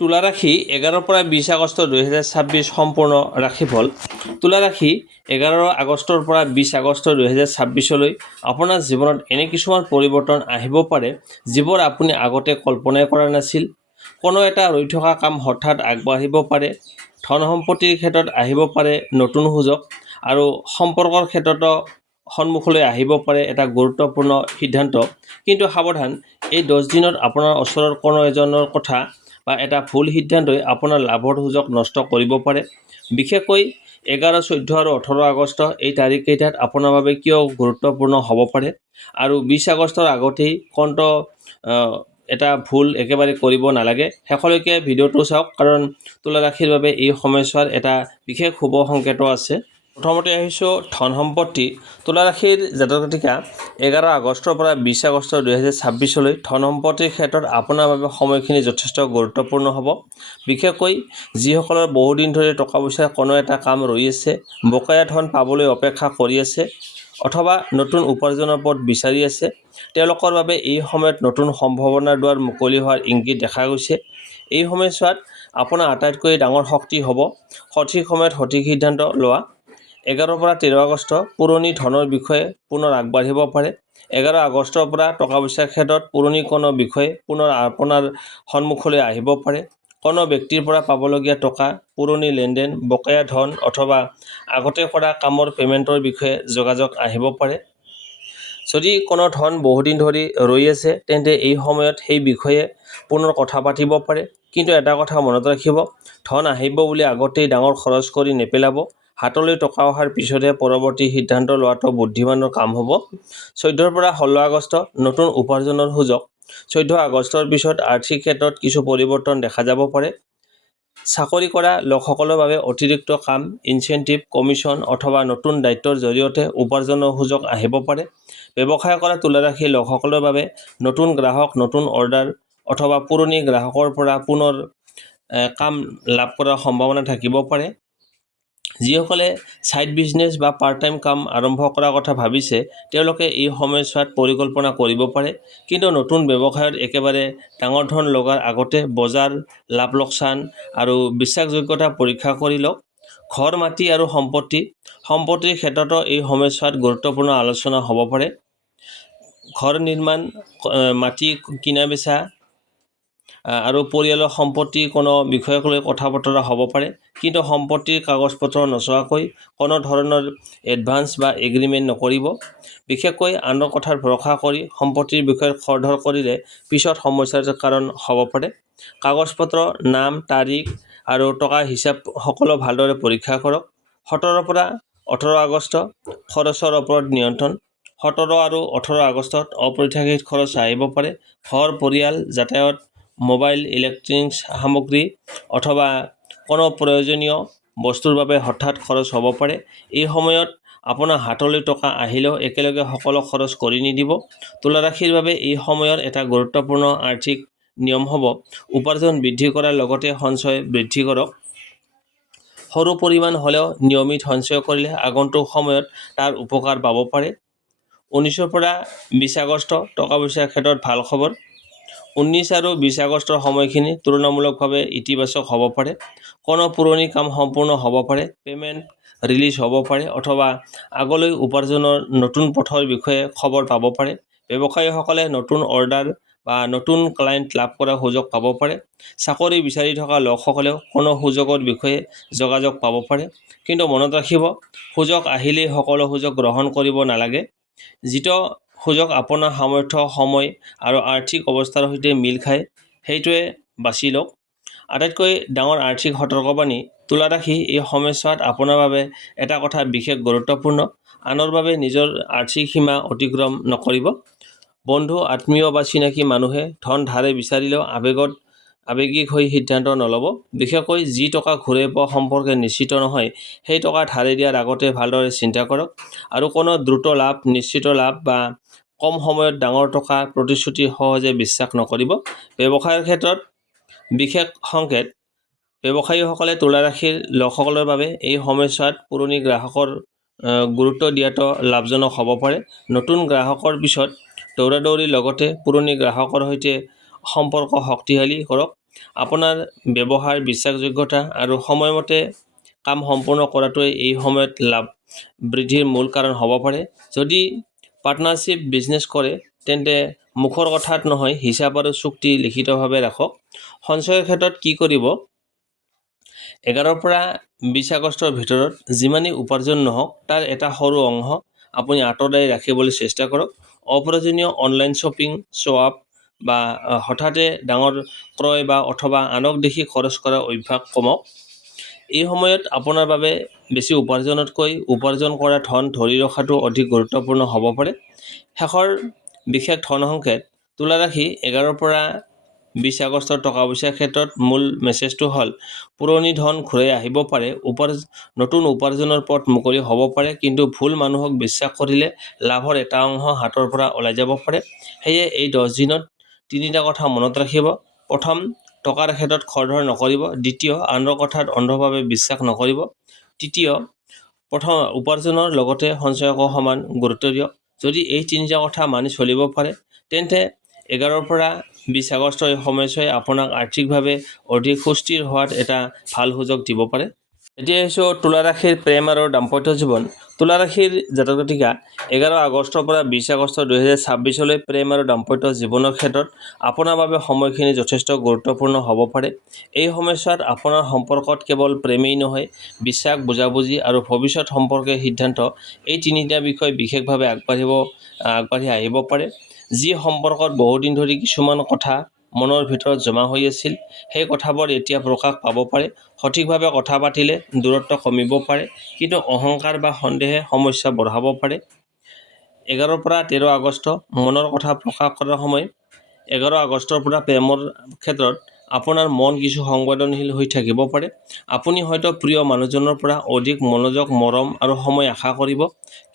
তুলা ৰাশি 11 পৰা 20 আগষ্ট 2026 সম্পূৰ্ণ ৰাশিফল। তুলা ৰাশি 11 আগষ্টৰ পৰা 20 আগষ্ট 2026লৈ আপোনাৰ জীৱনত এনে কিছুমান পৰিৱৰ্তন আহিব পাৰে যিবোৰ আপুনি আগতে কল্পনাই কৰা নাছিল। কোনো এটা ৰৈ থকা কাম হঠাৎ আগবাঢ়িব পাৰে, ধন সম্পত্তিৰ ক্ষেত্ৰত আহিব পাৰে নতুন সুযোগ, আৰু সম্পৰ্কৰ ক্ষেত্ৰতো সন্মুখলৈ আহিব পাৰে এটা গুৰুত্বপূৰ্ণ সিদ্ধান্ত। কিন্তু সাৱধান, এই 10 দিনত আপোনাৰ ওচৰৰ কোনো এজনৰ কথা বা এটা ভুল সিদ্ধান্তই আপোনাৰ লাভৰ সুযোগ নষ্ট কৰিব পাৰে। বিশেষকৈ 11, 14 আৰু 18 আগষ্ট এই তাৰিখকেইটাত আপোনাৰ বাবে কিয় গুৰুত্বপূৰ্ণ হ'ব পাৰে, আৰু 20 আগষ্টৰ আগতেই কোনটো এটা ভুল একেবাৰে কৰিব নালাগে। শেষলৈকে ভিডিঅ'টো চাওক, কাৰণ তুলা ৰাশিৰ বাবে এই সময়ছোৱাৰ এটা বিশেষ শুভ সংকেত আছে। প্ৰথমতে আহিছোঁ ধন সম্পত্তি। তুলা ৰাশিৰ জাতক জাতিকা 11 আগষ্টৰ পৰা 20 আগষ্ট 2026লৈ ধন সম্পত্তিৰ ক্ষেত্ৰত আপোনাৰ বাবে সময়খিনি যথেষ্ট গুৰুত্বপূৰ্ণ হ'ব। বিশেষকৈ যিসকলৰ বহুদিন ধৰি টকা পইচাৰ কোনো এটা কাম ৰৈ আছে, বকেয়া ধন পাবলৈ অপেক্ষা কৰি আছে, অথবা নতুন উপাৰ্জনৰ পথ বিচাৰি আছে, তেওঁলোকৰ বাবে এই সময়ত নতুন সম্ভাৱনাৰ দুৱাৰ মুকলি হোৱাৰ ইংগিত দেখা গৈছে। এই সময়ছোৱাত আপোনাৰ আটাইতকৈ ডাঙৰ শক্তি হ'ব সঠিক সময়ত সঠিক সিদ্ধান্ত লোৱা। 11 পৰা 13 আগষ্ট পুৰণি ধনৰ বিষয়ে পুনৰ আগবাঢ়িব পাৰে। 11 আগষ্টৰ পৰা টকা পইচাৰ ক্ষেত্ৰত পুৰণি কোনো বিষয়ে পুনৰ আপোনাৰ সন্মুখলৈ আহিব পাৰে। কোনো ব্যক্তিৰ পৰা পাবলগীয়া টকা, পুৰণি লেনদেন, বকেয়া ধন অথবা আগতে কৰা কামৰ পে'মেণ্টৰ বিষয়ে যোগাযোগ আহিব পাৰে। যদি কোনো ধন বহুদিন ধৰি ৰৈ আছে, তেন্তে এই সময়ত সেই বিষয়ে পুনৰ কথা পাতিব পাৰে। কিন্তু এটা কথা মনত ৰাখিব, ধন আহিব বুলি আগতেই ডাঙৰ খৰচ কৰি নেপেলাব। হাতলৈ টকা অহাৰ পিছতহে পৰৱৰ্তী সিদ্ধান্ত লোৱাটো বুদ্ধিমানৰ কাম হ'ব। 14 পৰা 16 আগষ্ট নতুন উপাৰ্জনৰ সুযোগ। 14 আগষ্টৰ পিছত আৰ্থিক ক্ষেত্ৰত কিছু পৰিৱৰ্তন দেখা যাব পাৰে। চাকৰি কৰা লোকসকলৰ বাবে অতিৰিক্ত কাম, ইনচেণ্টিভ, কমিশ্যন অথবা নতুন দায়িত্বৰ জৰিয়তে উপাৰ্জনৰ সুযোগ আহিব পাৰে। ব্যৱসায় কৰা তুলা ৰাশিৰ লোকসকলৰ বাবে নতুন গ্ৰাহক, নতুন অৰ্ডাৰ অথবা পুৰণি গ্ৰাহকৰ পৰা পুনৰ কাম লাভ কৰাৰ সম্ভাৱনা থাকিব পাৰে। যিসকলে ছাইড বিজনেছ বা পাৰ্ট টাইম কাম আৰম্ভ কৰাৰ কথা ভাবিছে, তেওঁলোকে এই সময়ছোৱাত পৰিকল্পনা কৰিব পাৰে। কিন্তু নতুন ব্যৱসায়ত একেবাৰে ডাঙৰ ধন লগাৰ আগতে বজাৰ, লাভ লোকচান আৰু বিশ্বাসযোগ্যতা পৰীক্ষা কৰি লওক। ঘৰ, মাটি আৰু সম্পত্তিৰ ক্ষেত্ৰতো এই সময়ছোৱাত গুৰুত্বপূৰ্ণ আলোচনা হ'ব পাৰে। ঘৰ নিৰ্মাণ, মাটি কিনা বেচা আৰু পৰিয়ালৰ সম্পত্তিৰ কোনো বিষয়ক লৈ কথা বতৰা হ'ব পাৰে। কিন্তু সম্পত্তিৰ কাগজ পত্ৰ নচোৱাকৈ কোনো ধৰণৰ এডভান্স বা এগ্ৰিমেণ্ট নকৰিব। বিশেষকৈ আনৰ কথাত ভৰসা কৰি সম্পত্তিৰ বিষয়ত খৰধৰ কৰিলে পিছত সমস্যাৰ কাৰণ হ'ব পাৰে। কাগজ পত্ৰ, নাম, তাৰিখ আৰু টকাৰ হিচাপ সকলো ভালদৰে পৰীক্ষা কৰক। 17 পৰা 18 আগষ্ট খৰচৰ ওপৰত নিয়ন্ত্ৰণ। 17 আৰু 18 আগষ্টত অপ্ৰত্যাশিত খৰচ আহিব পাৰে। ঘৰ, পৰিয়াল, যাতায়াত, মোবাইল, ইলেক্ট্ৰনিক্স সামগ্ৰী অথবা কোনো প্ৰয়োজনীয় বস্তুৰ বাবে হঠাৎ খৰচ হ'ব পাৰে। এই সময়ত আপোনাৰ হাতলৈ টকা আহিলেও একেলগে সকলো খৰচ কৰি নিদিব। তুলা ৰাশিৰ বাবে এই সময়ত এটা গুৰুত্বপূৰ্ণ আৰ্থিক নিয়ম হ'ব, উপাৰ্জন বৃদ্ধি কৰাৰ লগতে সঞ্চয় বৃদ্ধি কৰক। সৰু পৰিমাণ হ'লেও নিয়মিত সঞ্চয় কৰিলে আগন্তুক সময়ত তাৰ উপকাৰ পাব পাৰে। 19 পৰা 20 আগষ্ট টকা পইচাৰ ক্ষেত্ৰত ভাল খবৰ। 19 আৰু 20 আগষ্টৰ সময়খিনি তুলনামূলকভাৱে ইতিবাচক হ'ব পাৰে। কোনো পুৰণি কাম সম্পূৰ্ণ হ'ব পাৰে, পে'মেণ্ট ৰিলিজ হ'ব পাৰে অথবা আগলৈ উপাৰ্জনৰ নতুন পথৰ বিষয়ে খবৰ পাব পাৰে। ব্যৱসায়ীসকলে নতুন অৰ্ডাৰ বা নতুন ক্লায়েণ্ট লাভ কৰাৰ সুযোগ পাব পাৰে। চাকৰি বিচাৰি থকা লোকসকলেও কোনো সুযোগৰ বিষয়ে যোগাযোগ পাব পাৰে। কিন্তু মনত ৰাখিব, সুযোগ আহিলেই সকলো সুযোগ গ্ৰহণ কৰিব নালাগে। যিটো সুযোগ আপোনাৰ সামৰ্থ্য, সময় আৰু আৰ্থিক অৱস্থাৰ সৈতে মিল খায়, সেইটোৱে বাছি লওক। আটাইতকৈ ডাঙৰ আৰ্থিক সতৰ্কবাণী, তুলা ৰাশি এই সময়ছোৱাত আপোনাৰ বাবে এটা কথা বিশেষ গুৰুত্বপূৰ্ণ, আনৰ বাবে নিজৰ আৰ্থিক সীমা অতিক্ৰম নকৰিব। বন্ধু, আত্মীয় বা চিনাকি মানুহে ধন ধাৰে বিচাৰিলেও আৱেগিক হৈ সিদ্ধান্ত নল'ব। বিশেষকৈ যি টকা ঘূৰাই পোৱা সম্পৰ্কে নিশ্চিত নহয়, সেই টকা ধাৰে দিয়াৰ আগতে ভালদৰে চিন্তা কৰক। আৰু কোনো দ্ৰুত লাভ, নিশ্চিত লাভ বা কম সময়ত ডাঙৰ টকা প্ৰতিশ্ৰুতি সহজে বিশ্বাস নকৰিব। ব্যৱসায়ৰ ক্ষেত্ৰত বিশেষ সংকেত, ব্যৱসায়ীসকলে তুলা ৰাশিৰ লোকসকলৰ বাবে এই সময়ছোৱাত পুৰণি গ্ৰাহকৰ গুৰুত্ব দিয়াটো লাভজনক হ'ব পাৰে। নতুন গ্ৰাহকৰ পিছত দৌৰাদৌৰিৰ লগতে পুৰণি গ্ৰাহকৰ সৈতে সম্পৰ্ক শক্তিশালী কৰক। আপোনাৰ ব্যৱহাৰ, বিশ্বাসযোগ্যতা আৰু সময়মতে কাম সম্পূৰ্ণ কৰাটোৱে এই সময়ত লাভ বৃদ্ধিৰ মূল কাৰণ হ'ব পাৰে। যদি পাৰ্টনাৰশ্বিপ বিজনেছ কৰে তেন্তে মুখৰ কথাত নহয়, হিচাপ আৰু চুক্তি লিখিতভাৱে ৰাখক। সঞ্চয়ৰ ক্ষেত্ৰত কি কৰিব? 11 পৰা 20 আগষ্টৰ ভিতৰত যিমানেই উপাৰ্জন নহওক তাৰ এটা সৰু অংশ আপুনি আঁতৰাই ৰাখিবলৈ চেষ্টা কৰক। অপ্ৰয়োজনীয় অনলাইন শ্বপিং, শ্বআপ বা হঠাতে ডাঙৰ ক্ৰয় বা অথবা আনক দেখি খৰচ কৰা অভ্যাস কমাওক। এই সময়ত আপোনাৰ বাবে বেছি উপাৰ্জনতকৈ উপাৰ্জন কৰা ধন ধৰি ৰখাটো অধিক গুৰুত্বপূৰ্ণ হ'ব পাৰে। শেষৰ বিশেষ ধন সংকেত: তুলা ৰাশি 11 পৰা 20 আগষ্টৰ টকা পইচাৰ ক্ষেত্ৰত মূল মেছেজটো হ'ল পুৰণি ধন ঘূৰাই আহিব পাৰে, নতুন উপাৰ্জনৰ পথ মুকলি হ'ব পাৰে, কিন্তু ভুল মানুহক বিশ্বাস কৰিলে লাভৰ এটা অংশ হাতৰ পৰা ওলাই যাব পাৰে। সেয়ে এই 10 দিনত 3টা কথা মনত ৰাখিব। প্ৰথম, টকাৰ ক্ষেত্ৰত খৰধৰ নকৰিব। দ্বিতীয়, আনৰ কথাত অন্ধভাৱে বিশ্বাস নকৰিব। তৃতীয়, প্ৰথম উপাৰ্জনৰ লগতে সঞ্চয়কো সমান গুৰুত্ব দিয়ক। যদি এই 3টা কথা মানি চলিব পাৰে তেন্তে 11 পৰা 20 আগষ্টৰ এই সময়ছোৱাই আপোনাক আৰ্থিকভাৱে অধিক সুস্থিৰ হোৱাত এটা ভাল সুযোগ দিব পাৰে। এতিয়া আহিছোঁ তুলা ৰাশিৰ প্ৰেম আৰু দাম্পত্য জীৱন। তুলা ৰাশিৰ জাতক জাতিকা 11 আগষ্টৰ পৰা 20 আগষ্ট 2026 প্ৰেম আৰু দাম্পত্য জীৱনৰ ক্ষেত্ৰত আপোনাৰ বাবে সময়খিনি যথেষ্ট গুৰুত্বপূৰ্ণ হ'ব পাৰে। এই সময়ছোৱাত আপোনাৰ সম্পৰ্কত কেৱল প্ৰেমেই নহয়, বিশ্বাস, বুজাবুজি আৰু ভৱিষ্যত সম্পৰ্কে সিদ্ধান্ত, এই 3টা বিষয় বিশেষভাৱে আগবাঢ়ি আহিব পাৰে। যি সম্পৰ্কত বহুদিন ধৰি কিছুমান কথা মনৰ ভিতৰত জমা হৈ আছিল, সেই কথাবোৰ এতিয়া প্ৰকাশ পাব পাৰে। সঠিকভাৱে কথা পাতিলে দূৰত্ব কমিব পাৰে, কিন্তু অহংকাৰ বা সন্দেহে সমস্যা বঢ়াব পাৰে। 11 পৰা 13 আগষ্ট মনৰ কথা প্ৰকাশ কৰাৰ সময়। 11 আগষ্টৰ পৰা প্ৰেমৰ ক্ষেত্ৰত আপোনাৰ মন কিছু সংবেদনশীল হৈ থাকিব পাৰে। আপুনি হয়তো প্ৰিয় মানুহজনৰ পৰা অধিক মনোযোগ, মৰম আৰু সময় আশা কৰিব,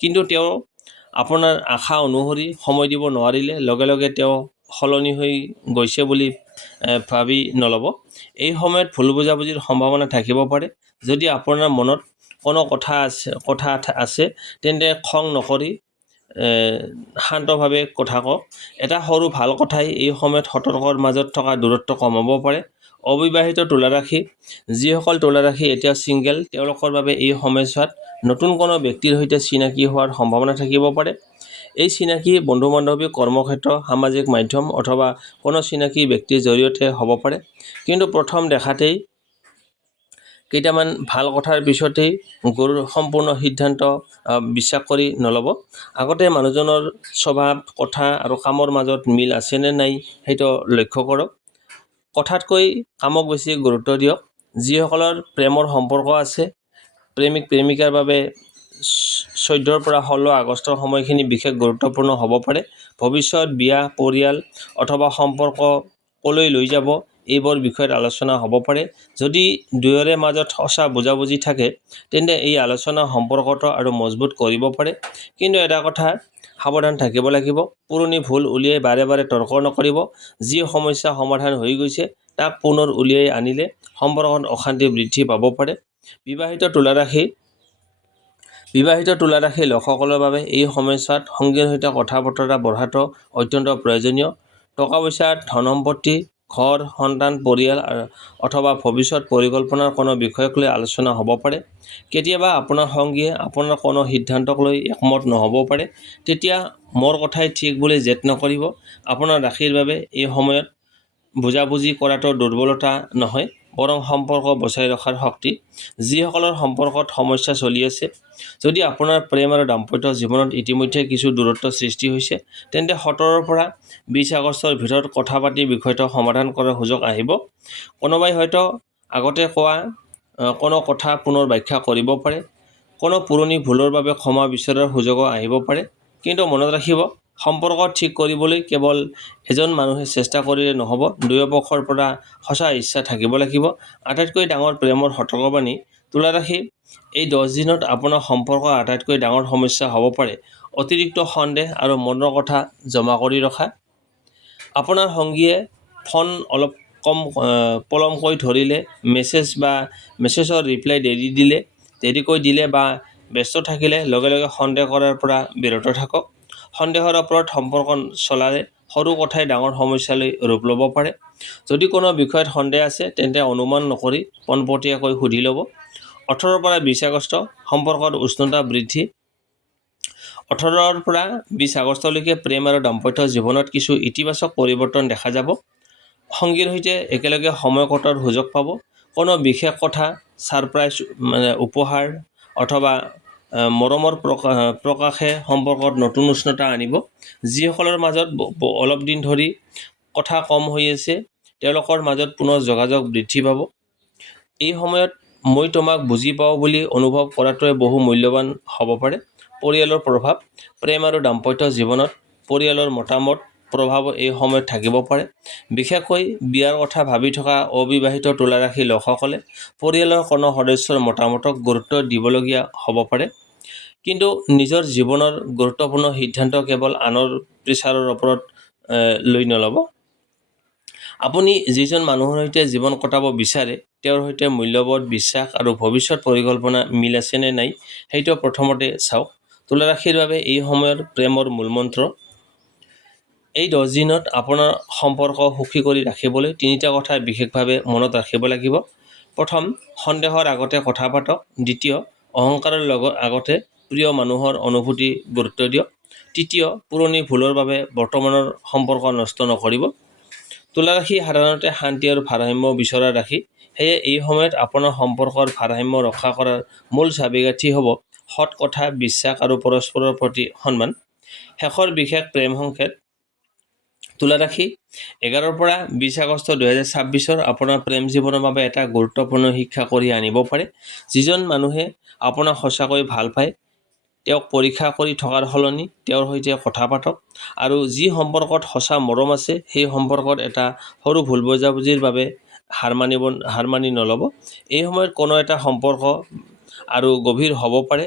কিন্তু তেওঁ আপোনাৰ আশা অনুসৰি সময় দিব নোৱাৰিলে লগে লগে তেওঁ সলনি হৈ গৈছে বুলি ভাবি নল'ব। এই সময়ত ভুল বুজাবুজিৰ সম্ভাৱনা থাকিব পাৰে। যদি আপোনাৰ মনত কোনো কথা আছে তেন্তে খং নকৰি শান্তভাৱে কথা কওক। এটা সৰু ভাল কথাই এই সময়ত সতৰ্কৰ মাজত থকা দূৰত্ব কমাব পাৰে। অবিবাহিত তুলা ৰাশি: যিসকল তুলা ৰাশি এতিয়া ছিংগেল, তেওঁলোকৰ বাবে এই সময়ছোৱাত নতুন কোনো ব্যক্তিৰ সৈতে চিনাকি হোৱাৰ সম্ভাৱনা থাকিব পাৰে। এই চিনাকি বন্ধু-বান্ধৱী, কৰ্মক্ষেত্ৰ, সামাজিক মাধ্যম অথবা কোনো চিনাকি ব্যক্তিৰ জৰিয়তে হ'ব পাৰে। কিন্তু প্ৰথম দেখাতেই কেইটামান ভাল কথাৰ পিছতেই সম্পূৰ্ণ সিদ্ধান্ত বিশ্বাস কৰি নল'ব। আগতে মানুহজনৰ স্বভাৱ, কথা আৰু কামৰ মাজত মিল আছেনে নাই সেইটো লক্ষ্য কৰক। কথাতকৈ কামক বেছি গুৰুত্ব দিয়ক। যিসকলৰ প্ৰেমৰ সম্পৰ্ক আছে, প্ৰেমিক-প্ৰেমিকাৰ বাবে 14 পৰা 16 আগষ্টৰ সময়খিনি বিশেষ গুৰুত্বপূৰ্ণ হ'ব পাৰে। ভৱিষ্যত, বিয়া, পৰিয়াল অথবা সম্পৰ্ক কলৈ লৈ যাব, এইবোৰ বিষয়ত আলোচনা হ'ব পাৰে। যদি দুয়োৰে মাজত সঁচা বুজাবুজি থাকে তেন্তে এই আলোচনা সম্পৰ্কটো আৰু মজবুত কৰিব পাৰে। কিন্তু এটা কথা সাৱধান থাকিব লাগিব, পুৰণি ভুল উলিয়াই বাৰে বাৰে তৰ্ক নকৰিব। যি সমস্যা সমাধান হৈ গৈছে তাক পুনৰ উলিয়াই আনিলে সম্পৰ্কত অশান্তি বৃদ্ধি পাব পাৰে। বিবাহিত তুলা ৰাশিৰ লোকসকলৰ বাবে এই সময়ছোৱাত সংগীৰ সৈতে কথা বতৰা বঢ়াটো অত্যন্ত প্ৰয়োজনীয়। টকা পইচা, ধন সম্পত্তি, ঘৰ, সন্তান, পৰিয়াল অথবা ভৱিষ্যত পৰিকল্পনাৰ কোনো বিষয়ক লৈ আলোচনা হ'ব পাৰে। কেতিয়াবা আপোনাৰ সংগীয়ে আপোনাৰ কোনো সিদ্ধান্তক লৈ একমত নহ'ব পাৰে। তেতিয়া মোৰ কথাই ঠিক বুলি জেদ নকৰিব। আপোনাৰ ৰাশিৰ বাবে এই সময়ত বুজাবুজি কৰাটো দুৰ্বলতা নহয়, বৰং সম্পৰ্ক বচাই ৰখাৰ শক্তি। যিসকলৰ সম্পৰ্কত সমস্যা চলি আছে, যদি আপোনাৰ প্ৰেম আৰু দাম্পত্য জীৱনত ইতিমধ্যে কিছু দূৰত্ব সৃষ্টি হৈছে তেন্তে 17 পৰা 20 আগষ্টৰ ভিতৰত কথা পাতি বিষয়টো সমাধান কৰাৰ সুযোগ আহিব। কোনোবাই হয়তো আগতে কোৱা কোনো কথা পুনৰ ব্যাখ্যা কৰিব পাৰে। কোনো পুৰণি ভুলৰ বাবে ক্ষমা বিচৰাৰ সুযোগো আহিব পাৰে। কিন্তু মনত ৰাখিব, সম্পৰ্ক ঠিক কৰিবলৈ কেৱল এজন মানুহে চেষ্টা কৰিলে নহ'ব, দুয়ো পক্ষৰ পৰা সঁচা ইচ্ছা থাকিব লাগিব। আটাইতকৈ ডাঙৰ প্ৰেমৰ সতৰ্কবাণী: তুলা ৰাশি, এই 10 দিনত আপোনাৰ সম্পৰ্কৰ আটাইতকৈ ডাঙৰ সমস্যা হ'ব পাৰে অতিৰিক্ত সন্দেহ আৰু মনৰ কথা জমা কৰি ৰখা। আপোনাৰ সংগীয়ে ফোন অলপ পলমকৈ ধৰিলে, মেছেজৰ ৰিপ্লাই দেৰিকৈ দিলে বা ব্যস্ত থাকিলে লগে লগে সন্দেহ কৰাৰ পৰা বিৰত থাকক। সন্দেহৰ ওপৰত সম্পৰ্ক চলালে সৰু কথাই ডাঙৰ সমস্যালৈ ৰূপ ল'ব পাৰে। যদি কোনো বিষয়ত সন্দেহ আছে তেন্তে অনুমান নকৰি পোনপটীয়াকৈ সুধি ল'ব। 18 পৰা 20 আগষ্ট সম্পৰ্কত উষ্ণতা বৃদ্ধি। 18 পৰা 20 আগষ্টলৈকে প্ৰেম আৰু দাম্পত্য জীৱনত কিছু ইতিবাচক পৰিৱৰ্তন দেখা যাব। সংগীৰ সৈতে একেলগে সময় কটোৱাৰ সুযোগ পাব। কোনো বিশেষ কথা, ছাৰপ্ৰাইজ উপহাৰ অথবা মৰমৰ প্ৰকাশে সম্পৰ্কত নতুন উষ্ণতা আনিব। যিসকলৰ মাজত অলপ দিন ধৰি কথা কম হৈ আছে তেওঁলোকৰ মাজত পুনৰ যোগাযোগ বৃদ্ধি পাব। এই সময়ত মই তোমাক বুজি পাওঁ বুলি অনুভৱ কৰাটোৱে বহু মূল্যৱান হ'ব পাৰে। পৰিয়ালৰ প্ৰভাৱ। প্ৰেম আৰু দাম্পত্য জীৱনত পৰিয়ালৰ মতামত প্ৰভাৱ এই সময়ত থাকিব পাৰে। বিশেষকৈ বিয়াৰ কথা ভাবি থকা অবিবাহিত তুলা ৰাশি লোকসকলে পৰিয়ালৰ কোনো সদস্যৰ মতামতক গুৰুত্ব দিবলগীয়া হ'ব পাৰে। কিন্তু নিজৰ জীৱনৰ গুৰুত্বপূৰ্ণ সিদ্ধান্ত কেৱল আনৰ প্ৰেছাৰৰ ওপৰত লৈ নল'ব। আপুনি যিজন মানুহৰ সৈতে জীৱন কটাব বিচাৰে তেওঁৰ সৈতে মূল্যবোধ, বিশ্বাস আৰু ভৱিষ্যত পৰিকল্পনা মিল আছে নে নাই সেইটো প্ৰথমতে চাওক। তুলা ৰাশিৰ বাবে এই সময়ৰ প্ৰেমৰ মূলমন্ত্ৰ। এই 10 দিনত আপোনাৰ সম্পৰ্ক সুখী কৰি ৰাখিবলৈ 3টা কথা বিশেষভাৱে মনত ৰাখিব লাগিব। প্ৰথম, সন্দেহৰ আগতে কথা পাতক। দ্বিতীয়, অহংকাৰৰ আগতে প্ৰিয় মানুহৰ অনুভূতি গুৰুত্ব দিয়ক। তৃতীয়, পুৰণি ভুলৰ বাবে বৰ্তমানৰ সম্পৰ্ক নষ্ট নকৰিব। তুলা ৰাশি সাধাৰণতে শান্তি আৰু ভাৰসাম্য বিচৰা ৰাশি। সেয়ে এই সময়ত আপোনাৰ সম্পৰ্কৰ ভাৰসাম্য ৰক্ষা কৰাৰ মূল চাবিকাঠি হ'ব সৎ কথা, বিশ্বাস আৰু পৰস্পৰৰ প্ৰতি সন্মান। শেষৰ বিশেষ প্ৰেম সংকেত। তুলা ৰাশি 11 পৰা 20 আগষ্ট 2026 আপোনাৰ প্ৰেম জীৱনৰ বাবে এটা গুৰুত্বপূৰ্ণ শিক্ষা কৰি আনিব পাৰে। যিজন মানুহে আপোনাক সঁচাকৈ ভাল পায় তেওঁক পৰীক্ষা কৰি থকাৰ সলনি তেওঁৰ সৈতে কথা পাতক। আৰু যি সম্পৰ্কত সঁচা মৰম আছে সেই সম্পৰ্কত এটা সৰু ভুল বুজাবুজিৰ বাবে হাৰ মানি নল'ব। এই সময়ত কোনো এটা সম্পৰ্ক আৰু গভীৰ হ'ব পাৰে,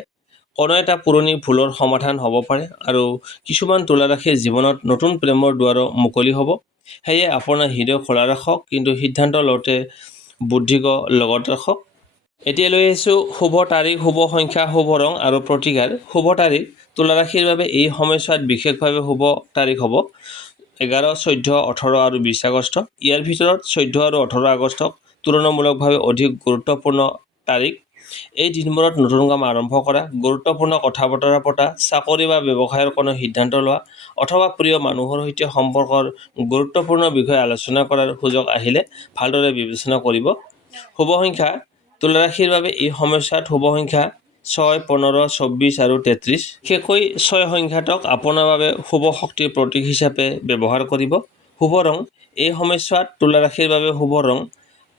কোনো এটা পুৰণি ভুলৰ সমাধান হ'ব পাৰে আৰু কিছুমান তুলা ৰাশিৰ জীৱনত নতুন প্ৰেমৰ দুৱাৰো মুকলি হ'ব। সেয়ে আপোনাৰ হৃদয় খোলা ৰাখক, কিন্তু সিদ্ধান্ত লওঁতে বুদ্ধিক লগত ৰাখক। এতিয়া লৈ আহিছোঁ শুভ তাৰিখ, শুভ সংখ্যা, শুভ ৰং আৰু প্ৰতিকাৰ। শুভ তাৰিখ। তুলা ৰাশিৰ বাবে এই সময়ছোৱাত বিশেষভাৱে শুভ তাৰিখ হ'ব 11, 14, 18 আৰু 20 আগষ্ট। ইয়াৰ ভিতৰত 14 আৰু 18 আগষ্টক তুলনামূলকভাৱে অধিক গুৰুত্বপূৰ্ণ তাৰিখ। এই দিনবোৰত নতুন কাম আৰম্ভ কৰা, গুৰুত্বপূৰ্ণ কথা বতৰা পতা, চাকৰি বা ব্যৱসায়ৰ কোনো সিদ্ধান্ত লোৱা অথবা প্ৰিয় মানুহৰ সৈতে সম্পৰ্কৰ গুৰুত্বপূৰ্ণ বিষয় আলোচনা কৰাৰ সুযোগ আহিলে ভালদৰে বিবেচনা কৰিব। শুভ সংখ্যা। তুলা ৰাশিৰ বাবে এই সময়ছোৱাত শুভ সংখ্যা 6, 15, 24 আৰু 33। বিশেষকৈ 6 সংখ্যাটোক আপোনাৰ বাবে শুভ শক্তিৰ প্ৰতীক হিচাপে ব্যৱহাৰ কৰিব। শুভ ৰং। এই সময়ছোৱাত তুলা ৰাশিৰ বাবে শুভ ৰং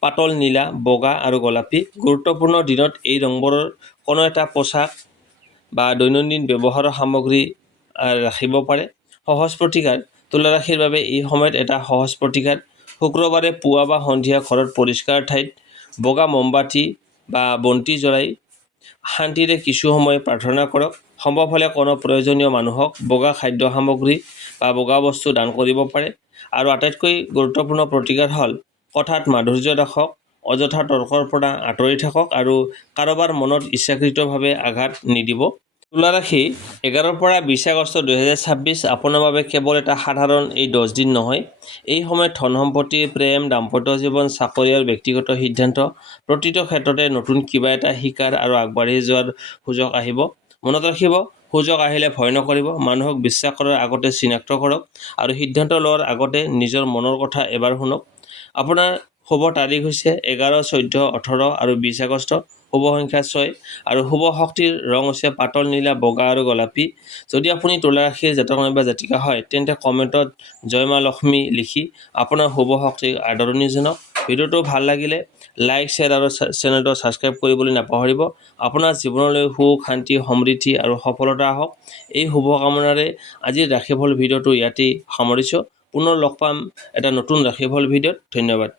পাতল নীলা, বগা আৰু গোলাপী। গুৰুত্বপূৰ্ণ দিনত এই ৰংবোৰৰ কোনো এটা পোচাক বা দৈনন্দিন ব্যৱহাৰৰ সামগ্ৰী ৰাখিব পাৰে। সহজ প্ৰতিকাৰ। তুলা ৰাশিৰ বাবে এই সময়ত এটা সহজ প্ৰতিকাৰ। শুক্ৰবাৰে পুৱা বা সন্ধিয়া ঘৰত পৰিষ্কাৰ ঠাইত বগা মমবাতি বা বন্তি জ্বলাই শান্তিৰে কিছু সময় প্ৰাৰ্থনা কৰক। সম্ভৱ হ'লে কোনো প্ৰয়োজনীয় মানুহক বগা খাদ্য সামগ্ৰী বা বগা বস্তু দান কৰিব পাৰে। আৰু আটাইতকৈ গুৰুত্বপূৰ্ণ প্ৰতিকাৰ হ'ল কথাত মাধুৰ্য ৰাখক, অযথা তৰ্কৰ পৰা আঁতৰি থাকক আৰু কাৰোবাৰ মনত ইচ্ছাকৃতভাৱে আঘাত নিদিব। তুলা ৰাশি 11 পৰা 20 আগষ্ট 2026 আপোনাৰ বাবে কেৱল এটা সাধাৰণ এই 10 দিন নহয়। এই সময়ত ধন সম্পত্তি, প্ৰেম, দাম্পত্য জীৱন, চাকৰি আৰু ব্যক্তিগত সিদ্ধান্ত প্ৰতিটো ক্ষেত্ৰতে নতুন কিবা এটা শিকাৰ আৰু আগবাঢ়ি যোৱাৰ সুযোগ আহিব। মনত ৰাখিব, সুযোগ আহিলে ভয় নকৰিব, মানুহক বিশ্বাস কৰাৰ আগতে চিনাক্ত কৰক আৰু সিদ্ধান্ত লোৱাৰ আগতে নিজৰ মনৰ কথা এবাৰ শুনক। আপোনাৰ শুভ তাৰিখ হৈছে 11, 14, 18 আৰু 20 আগষ্ট। শুভ সংখ্যা 6 আৰু শুভ শক্তিৰ ৰং হৈছে পাতল নীলা, বগা আৰু গোলাপী। যদি আপুনি তুলা ৰাশিৰ জাতক বা জাতিকা হয় তেন্তে কমেণ্টত জয় মা লক্ষ্মী লিখি আপোনাৰ শুভ শক্তিক আদৰণি জনাওক। ভিডিঅ'টো ভাল লাগিলে লাইক, শ্বেয়াৰ আৰু চেনেলটো ছাবস্ক্ৰাইব কৰিবলৈ নাপাহৰিব। আপোনাৰ জীৱনলৈ সুখ, শান্তি, সমৃদ্ধি আৰু সফলতা আহক। এই শুভকামনাৰে আজিৰ ৰাশিফল ভিডিঅ'টো ইয়াতেই সামৰিছোঁ। পুনৰ লগ পাম এটা নতুন ৰাশিফল ভিডিঅ'ত। ধন্যবাদ।